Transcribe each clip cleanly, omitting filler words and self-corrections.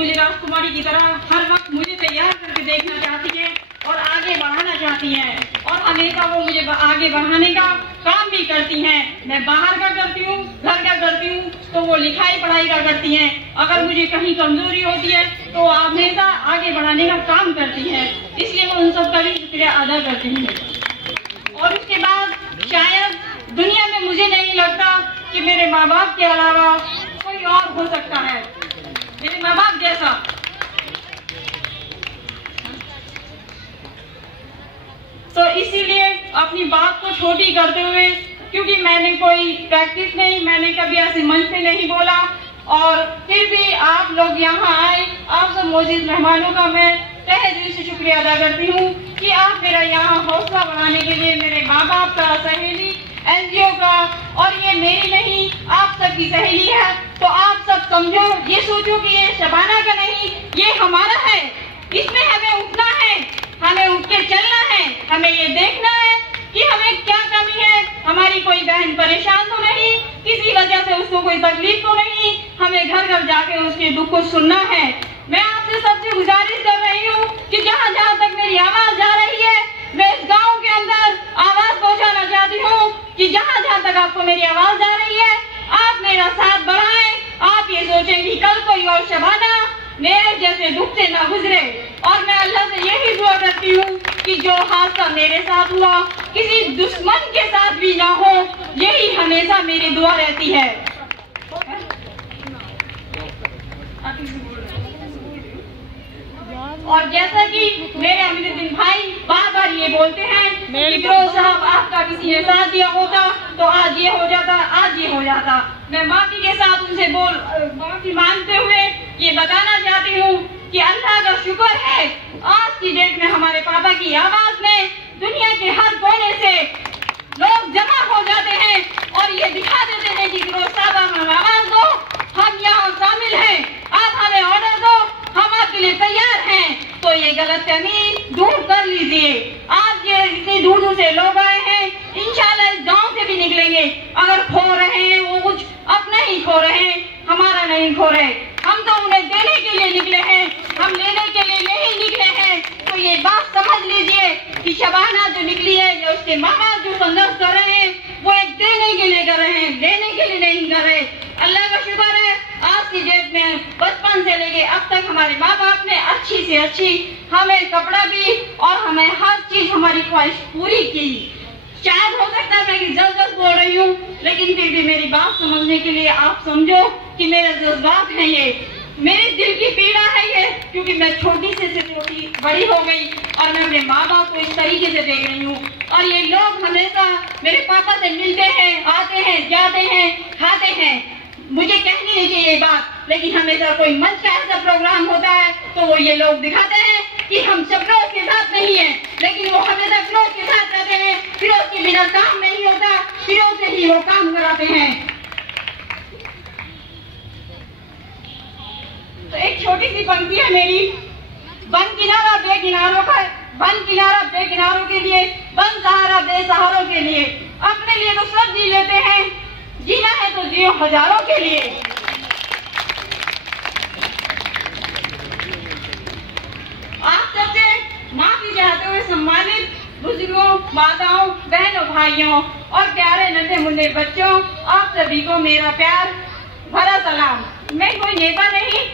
मुझे राजकुमारी की तरह हर वक्त मुझे तैयार करके देखना चाहती है और आगे बढ़ाना चाहती हैं और हमेशा वो मुझे आगे बढ़ाने का काम भी करती हैं। मैं बाहर का करती हूँ, घर का करती हूँ, तो वो लिखाई पढ़ाई का करती हैं। अगर मुझे कहीं कमजोरी होती है तो हमेशा आगे बढ़ाने का काम करती हैं। इसलिए मैं उन सब का भी शुक्रिया अदा करती हूँ। और उसके बाद शायद दुनिया में मुझे नहीं लगता कि मेरे माँ बाप के अलावा कोई और हो सकता है मेरे माँ बाप जैसा। तो इसीलिए अपनी बात को छोटी करते हुए, क्योंकि मैंने कोई प्रैक्टिस नहीं, मैंने कभी ऐसे मंच पे नहीं बोला, और फिर भी आप लोग यहाँ आए, आप सब मौजूद मेहमानों का मैं तहे दिल से शुक्रिया अदा करती हूँ कि आप मेरा यहाँ हौसला बढ़ाने के लिए मेरे माँ बाप का, सहेली, NGO का, और ये मेरी नहीं आप सबकी सहेली है। तो आप सब समझो, ये सोचो कि ये शबाना का नहीं, ये हमारा है। इसमें हमें उठना है, हमें उठ के चलना है, हमें ये देखना है कि हमें क्या कमी है। हमारी कोई बहन परेशान तो नहीं, किसी वजह से उसको कोई तकलीफ तो नहीं, हमें घर घर जाके उसके दुख को सुनना है। मैं आपसे सबसे गुजारिश कर रही हूँ कि जहाँ जहाँ तक मेरी आवाज जा रही है, मैं इस गाँव के अंदर आवाज पहुँचाना चाहती हूँ कि जहाँ जहाँ तक आपको मेरी आवाज जा रही है, आप मेरा साथ बढ़ाएं। आप ये सोचें कि कल कोई और शबाना मेरे जैसे दुख से ना गुजरे। और मैं अल्लाह से यही दुआ करती हूँ कि जो हादसा मेरे साथ हुआ किसी दुश्मन के साथ भी ना हो, यही हमेशा मेरी दुआ रहती है। और जैसा कि मेरे अमीरुद्दीन भाई बार बार ये बोलते हैं कि फिरोज साहब आपका किसी ने साथ दिया होता तो आज ये हो जाता, आज ये हो जाता। मैं माफी के साथ उनसे माफी मांगते हुए ये बताना चाहती हूँ कि अल्लाह का शुक्र है आज की डेट में हमारे पापा की आवाज में दुनिया के हर कोने से लोग जमा हो जाते हैं और ये दिखा देते हैं कि फिरोज साहब हमें आवाज दो, हम यहाँ शामिल हैं, आप हमें ऑर्डर दो, हम आपके लिए तैयार हैं। तो ये गलतफहमी दूर कर लीजिए। आज ये इतनी दूर दूर से लोग आए हैं, इंशाल्लाह इस गांव से भी निकलेंगे। अगर खो रहे हैं वो कुछ अपना ही खो रहे हैं, हमारा नहीं खो रहे। हम तो उन्हें देने के लिए निकले हैं, हम लेने के लिए नहीं निकले हैं। तो ये बात समझ लीजिए कि शबाना जो निकली है या उसके माँ बाप जो संघर्ष कर रहे हैं वो एक देने के लिए कर रहे हैं, लेने के लिए नहीं कर रहे। अल्लाह का शुक्र है आज की डेट में बचपन से लेके अब तक हमारे माँ बाप ने अच्छी से अच्छी हमें कपड़ा भी और हमें हर चीज हमारी ख्वाहिश पूरी की। शायद हो सकता है मैं जल्द बोल रही हूँ, लेकिन फिर भी मेरी बात समझने के लिए आप समझो कि मेरे जज्बात हैं, ये मेरे दिल की पीड़ा है ये, क्योंकि मैं छोटी से छोटी बड़ी हो गई और मैं अपने माँ बाप को इस तरीके से देख रही हूँ। और ये लोग हमेशा मेरे पापा से मिलते हैं, आते हैं, जाते हैं, खाते हैं। मुझे कहनी नहीं चाहिए ये बात, लेकिन हमेशा कोई मंच का ऐसा प्रोग्राम होता है तो वो ये लोग दिखाते हैं कि हम सब फिरोज के साथ नहीं है, लेकिन वो हमेशा फिरोज के साथ रहते हैं। फिरोज के बिना काम नहीं होता, फिरोज से ही वो काम कराते हैं। तो एक छोटी सी पंक्ति है मेरी, बन किनारा बेकिनारों के लिए, बन सहारा बेसहारों के लिए। अपने लिए तो सब जी लेते हैं, जीना है तो जियो हजारों के लिए। आप सबसे माफी चाहते हुए सम्मानित बुजुर्गों, माताओं, बहनों, भाइयों और प्यारे नन्हे मुन्ने बच्चों, आप सभी को मेरा प्यार भरा सलाम। मैं कोई नेता नहीं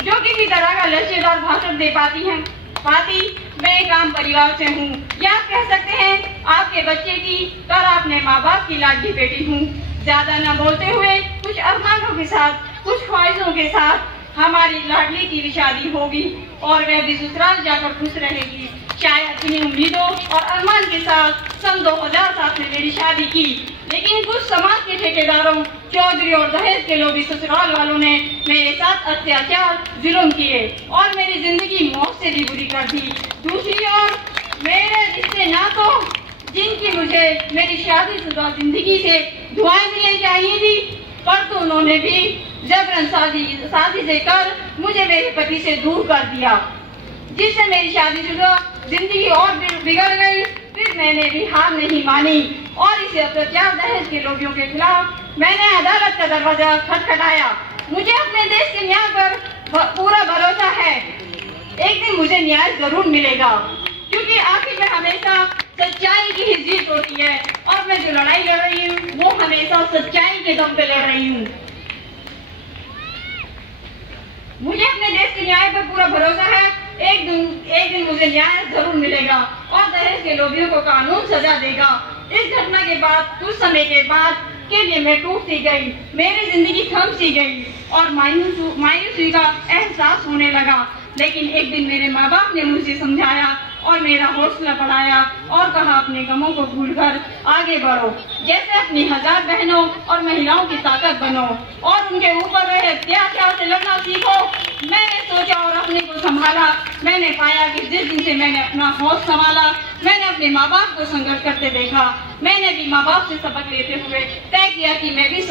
जो किसी तरह का लचीदार भाषण दे पाती मैं एक आम परिवार से हूँ, या कह सकते हैं आपके बच्चे की पर आपने माँ बाप की लाडली बेटी हूँ। ज्यादा न बोलते हुए कुछ अरमानों के साथ, कुछ ख्वाहिशों के साथ हमारी लाडली की भी शादी होगी और वह भी ससुराल जाकर खुश रहेगी। शायद इन्हीं उम्मीदों और अरमान के साथ सन 2007 में मेरी शादी की, लेकिन कुछ समाज के ठेकेदारों, चौधरी और दहेज के लोभी ससुराल वालों ने मेरे साथ अत्याचार, जुल्म किए और मेरी जिंदगी मौत से भी बुरी कर दी। दूसरी ओर मेरे रिश्ते नातों, जिनकी मुझे मेरी शादीशुदा जिंदगी से दुआएं मिलनी चाहिए थी, पर तो उन्होंने भी जबरन साजिशें कर मुझे मेरे पति से दूर कर दिया, जिससे मेरी शादीशुदा जिंदगी और बिगड़ गई। फिर मैंने भी हार नहीं मानी और इस अत्याचार दहेज के लोभियों के खिलाफ मैंने अदालत का दरवाजा खटखटाया। मुझे अपने देश के न्याय पर पूरा भरोसा मुझे न्याय जरूर मिलेगा, क्योंकि आखिर में हमेशा सच्चाई की ही जीत होती है और मैं जो लड़ाई लड़ रही हूँ वो हमेशा सच्चाई के दम पे लड़ रही हूँ। मुझे अपने देश के न्याय पर पूरा भरोसा है। एक दिन मुझे न्याय जरूर मिलेगा और दहेज के लोभियों को कानून सजा देगा। इस घटना के बाद कुछ समय के बाद के लिए मैं टूट सी गई, मेरी जिंदगी थम सी गई और मायूसी का एहसास होने लगा। लेकिन एक दिन मेरे माँ बाप ने मुझे समझाया और मेरा हौसला बढ़ाया और कहा अपने गमों को भूलकर आगे बढ़ो, जैसे अपनी 1000 बहनों और महिलाओं की ताकत बनो और उनके ऊपर रहे अत्याचार से लड़ना सीखो। मैंने सोचा और अपने को संभाला। मैंने पाया कि जिस दिन से मैंने अपना होश संभाला, मैंने अपने माँ बाप को संघर्ष करते देखा। मैंने भी माँ बाप से सबक लेते हुए तय किया कि मैं भी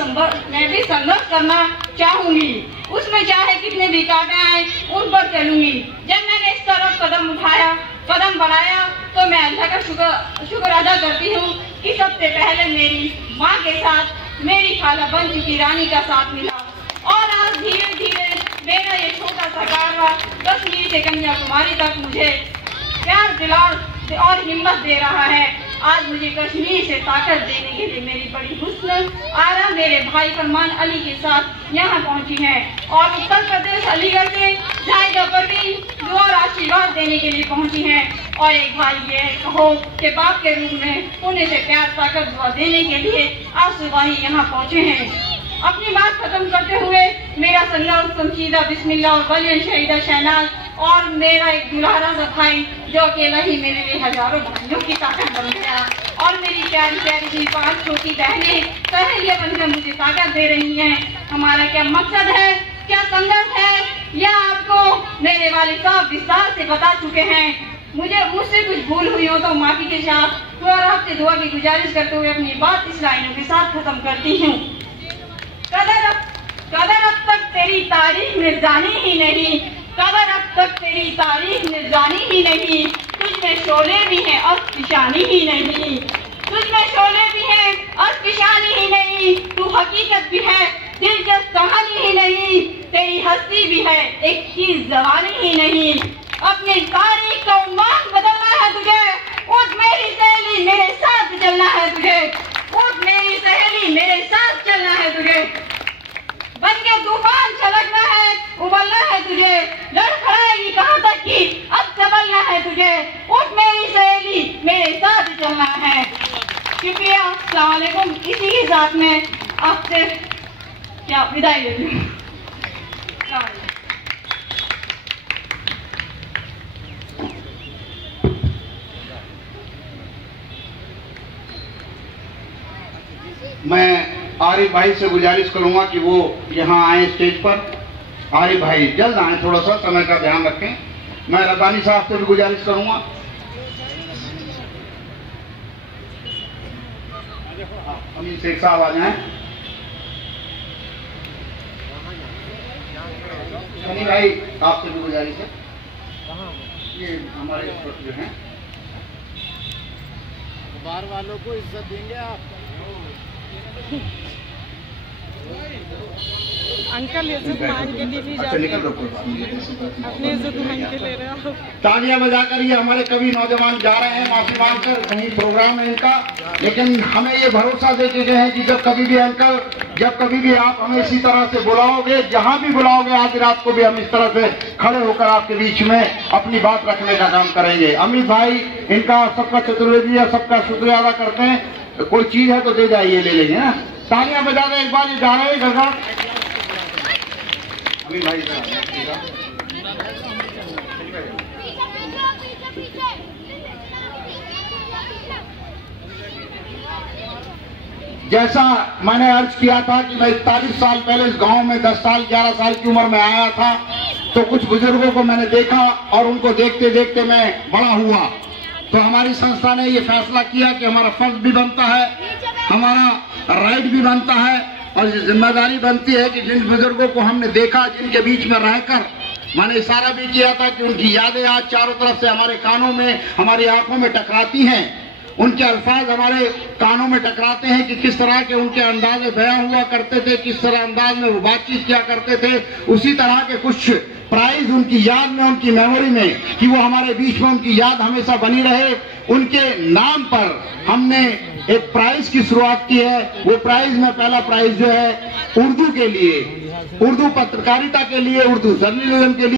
संघर्ष करना चाहूंगी, उसमें चाहे कितने भी कांटे आए उन पर चलूंगी। जब मैंने इस तरफ कदम बढ़ाया तो मैं अल्लाह का शुक्र अदा करती हूँ कि सबसे पहले मेरी माँ के साथ मेरी खाला बन चुकी रानी का साथ मिला और आज धीरे धीरे मेरा ये छोटा सा कारवां कश्मीर से कन्याकुमारी तक मुझे प्यार दिलार और हिम्मत दे रहा है। आज मुझे कश्मीर से ताकत देने के लिए मेरी बड़ी हुस्न आरा मेरे भाई फरमान अली के साथ यहाँ पहुँची है और उत्तर प्रदेश अलीगढ़ से जायदा परवीन दुआ और आशीर्वाद देने के लिए पहुँची है। और एक भाई ये कहो कि बाप के रूप में उन्हें से प्यार ताकत दुआ देने के लिए आज सुबह ही यहाँ पहुँचे हैं। अपनी बात खत्म करते हुए मेरा संग्राम समशीदा बिस्मिल्लाह और बलियन शहीदा शहनाज और मेरा एक दुल्हारा सा भाई जो अकेला ही मेरे लिए हजारों भाइयों की ताकत बन गया और मेरी प्यारी प्यारी सी 5 छोटी बहनें सहेलियां बनकर मुझे ताकत दे रही हैं। हमारा क्या मकसद है, क्या संघर्ष है, यह आपको मेरे वालिद साहब विस्तार से बता चुके हैं। मुझसे कुछ भूल हुई हो तो माफी के साथ और आपसे दुआ की गुजारिश करते हुए अपनी बात इस लाइनों के साथ खत्म करती हूँ। कदर अब तक तेरी तारीख में जानी ही नहीं, कदर अब तक तेरी तारीख में जानी ही नहीं। तुझ में शोले भी हैं और निशानी ही नहीं, तुझ में शोले भी हैं और निशानी ही नहीं। तू हकीकत भी है दिलचस्प कहानी ही नहीं, तेरी हस्ती भी है एक चीज जवानी ही नहीं। अपनी तारीख का उन्माद बदलना है तुझे, उठ मेरी सहेली मेरे साथ चलना है तुझे, उठ मेरी सहेली मेरे साथ चलना है तुझे। बनके तूफान छलकना है, उबलना है तुझे, लड़खड़ाएगी कहाँ तक की अब संभलना है तुझे, उठ मेरी सहेली मेरे साथ चलना है। शुक्रिया, अस्सलाम वालेकुम। इसी के साथ में आपसे क्या विदाई लेती हूँ। मैं आरिफ भाई से गुजारिश करूंगा कि वो यहाँ आए स्टेज पर। आरिफ भाई जल्द आए, थोड़ा सा समय का ध्यान रखें। मैं रब्बानी साहब से भी गुजारिश करूंगा। अमीन शेख साहब आ जाएं। अमीन भाई आपसे भी गुजारिश है, ये हमारे जो हैं बाहर वालों को इज्जत देंगे आप। अंकल इज्जत मांग के नहीं जाती, अपनी इज्जत मांग के ले रहे हो। तालियां बजाकर ये हमारे कवि नौजवान जा रहे हैं माफी मांगकर, कहीं प्रोग्राम है इनका, लेकिन हमें ये भरोसा दे के गए हैं कि जब कभी भी अंकल, जब कभी भी आप हमें इसी तरह से बुलाओगे, जहां भी बुलाओगे, आज रात को भी हम इस तरह से खड़े होकर आपके बीच में अपनी बात रखने का काम करेंगे। अमित भाई इनका सबका चतुर्वेदी है, सबका शुक्रिया अदा करते हैं। कोई चीज है तो दे जाइए, ले लेंगे ना। तालियां बजा दें एक बार, ये जा रहे हैं घर घर। अमित भाई जैसा मैंने अर्ज किया था कि मैं 41 साल पहले इस गांव में 10 साल 11 साल की उम्र में आया था, तो कुछ बुजुर्गों को मैंने देखा और उनको देखते देखते मैं बड़ा हुआ। तो हमारी संस्था ने ये फैसला किया कि हमारा फर्ज भी बनता है, हमारा राइट भी बनता है और जिम्मेदारी बनती है कि जिन बुजुर्गों को हमने देखा, जिनके बीच में रहकर मैंने इशारा भी किया था कि उनकी यादें आज चारों तरफ से हमारे कानों में, हमारी आंखों में टकराती हैं, उनके अल्फाज हमारे कानों में टकराते हैं कि किस तरह के उनके अंदाज बयां हुआ करते थे, किस तरह अंदाज में वो बातचीत किया करते थे। उसी तरह के कुछ प्राइज उनकी याद में, उनकी मेमोरी में, कि वो हमारे बीच में उनकी याद हमेशा बनी रहे। उनके नाम पर हमने एक प्राइज की शुरुआत की है। वो प्राइज में पहला प्राइज जो है उर्दू के लिए, उर्दू पत्रकारिता के लिए, उर्दू जर्नलिज्म के लिए